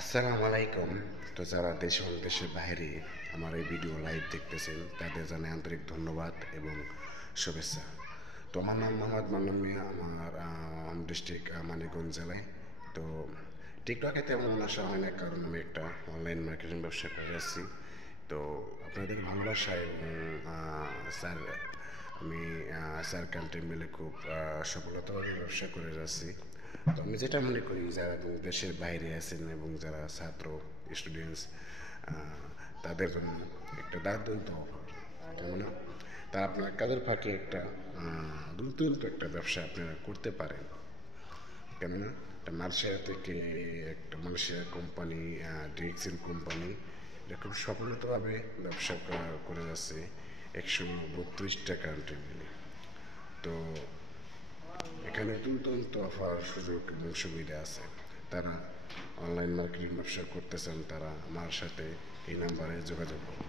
আসসালামু আলাইকুম। তো যারা দেশ এবং দেশের বাইরে আমার এই ভিডিও লাইভ দেখতেছেন তাদের জানাই আন্তরিক ধন্যবাদ এবং শুভেচ্ছা। তো আমার নাম মোহাম্মদ মান্নান মিয়া, আমার হোম ডিস্ট্রিক্ট মানিকগঞ্জ জেলায়। তো টিকটকে তেমন আসা হয় না, কারণ আমি একটা অনলাইন মার্কেটিং ব্যবসা করে যাচ্ছি। তো আপনাদের ভালোবাসায় এবং স্যার আমি স্যার কন্টেন্ট মিলে খুব সফলতাভাবে ব্যবসা করে যাচ্ছি। তো আমি যেটা মনে করি, যারা দেশের বাইরে আছেন এবং যারা ছাত্র স্টুডেন্টস, তাদের জন্য একটা দুর্দান্ত অফার। কেননা তা আপনার কাজের ফাঁকে একটা দুর্দান্ত একটা ব্যবসা আপনারা করতে পারেন। কেননা একটা মালয়েশিয়া থেকে একটা মালয়েশিয়া কোম্পানি, ডিএক্সএল কোম্পানি এরকম সফলতাভাবে ব্যবসা করে যাচ্ছে 132টা কান্ট্রি মিলে। তো এখানে দুর্দান্ত অফার, সুযোগ এবং সুবিধা আছে। তারা অনলাইন মার্কেটিং ব্যবসা করতে চান, তারা আমার সাথে এই নাম্বারে যোগাযোগ করুন।